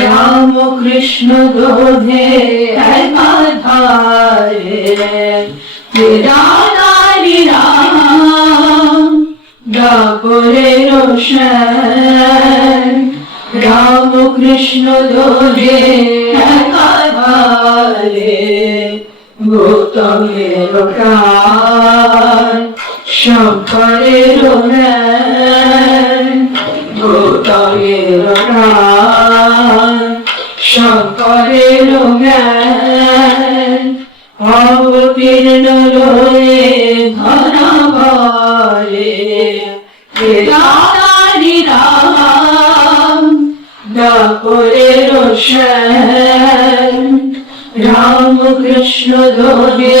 রাম কৃষ্ণ রাম দাপরে রোশন রাম কৃষ্ণ দোধে একাধারে গৌতমের প্রাণ শঙ্করের জ্ঞান প্রাণ শঙ্করের জ্ঞান অবতীর্ণ রয়ে রাম দাপরে রোশন রাম কৃষ্ণ ধরে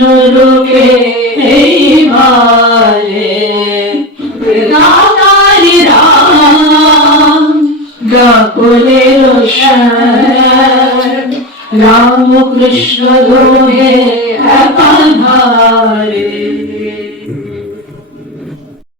কৃষ্ণ এই ভালে। রাধারি রোশন রাম কৃষ্ণ রূপে একাধারে